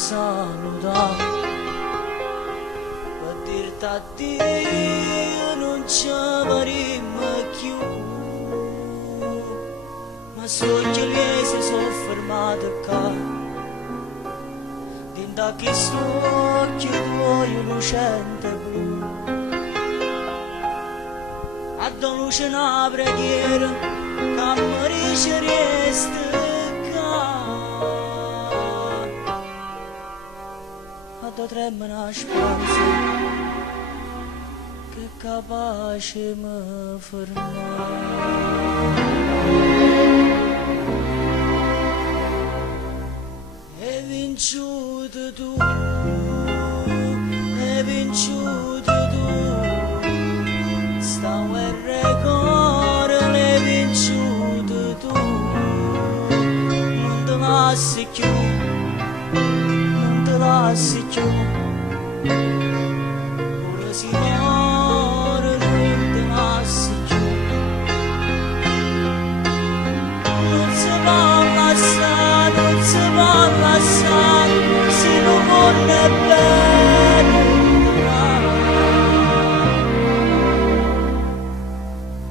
saluta per dirti addio non ci avremo più, ma sogni miei si sono fermati qua dentro questo occhio tuoi lucente blu. A da luce una preghiera che mi riceresti da trema una speranza che è capace mi fermare. Hai vinciuto tu, hai vinciuto tu, sta guerra cuore l'hai vinciuto tu, non te lasci più, non te lasci più. Ora si muore, non te lasci più. Non si va lasciare, non si va lasciare, se non vuole bene.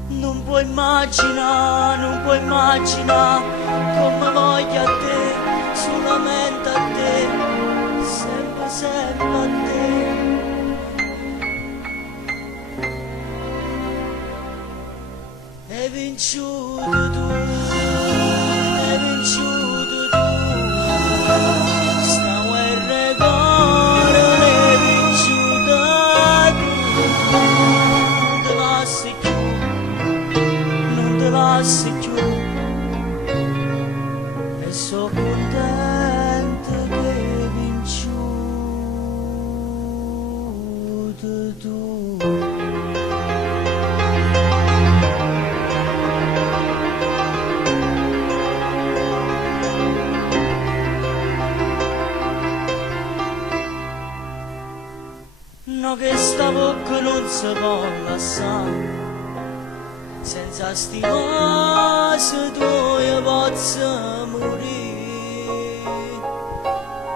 Non puoi immaginare, non puoi immaginare come voglio a te, solamente a te, sempre, sempre a te. Hai vinciuto tu, hai vinciuto tu, sta guerra cuore l'hai vinciuta tu, non te lasci più, non te lasci più, e sono contento che hai vinciuto tu. No che sta bocca non si può lasciare, senza stimare se tu possa morire.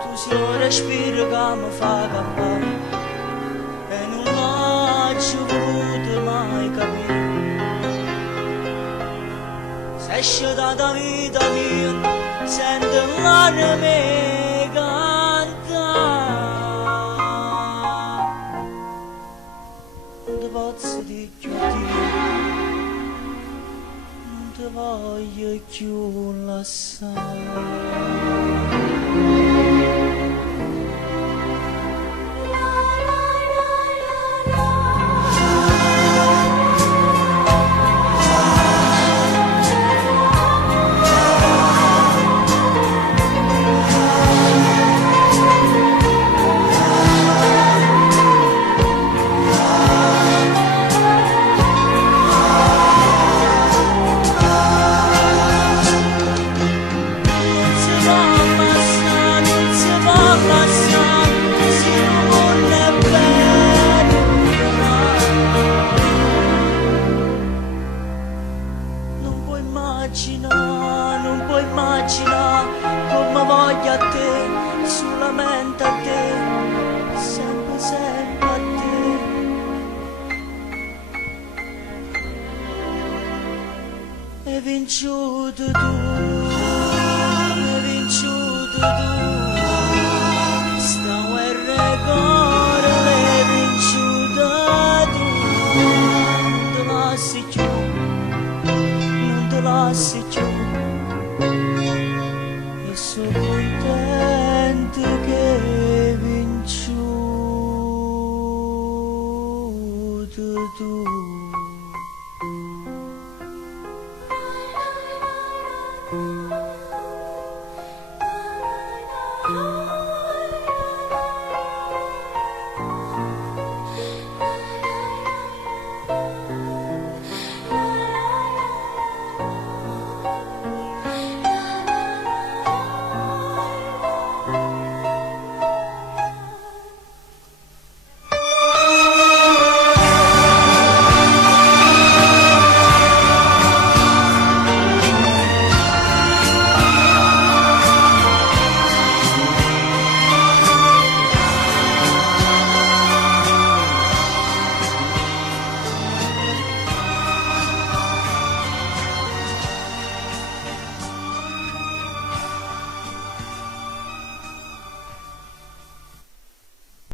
Tu sei il respiro che mi fa campare e non l'ho voluto mai capire. Se esce dalla vita mia, sento l'anima cantare. Non ti posso di chiudere, non ti voglio più lasciare. Non puoi immaginare come voglio a te, solamente a te, sempre, sempre a te. Hai vinciuto tu, hai vinciuto tu, sta guerra cuore l'hai vinciuta tu, non te lasci più, non te lasci più, e sono contento che hai vinciuto tu.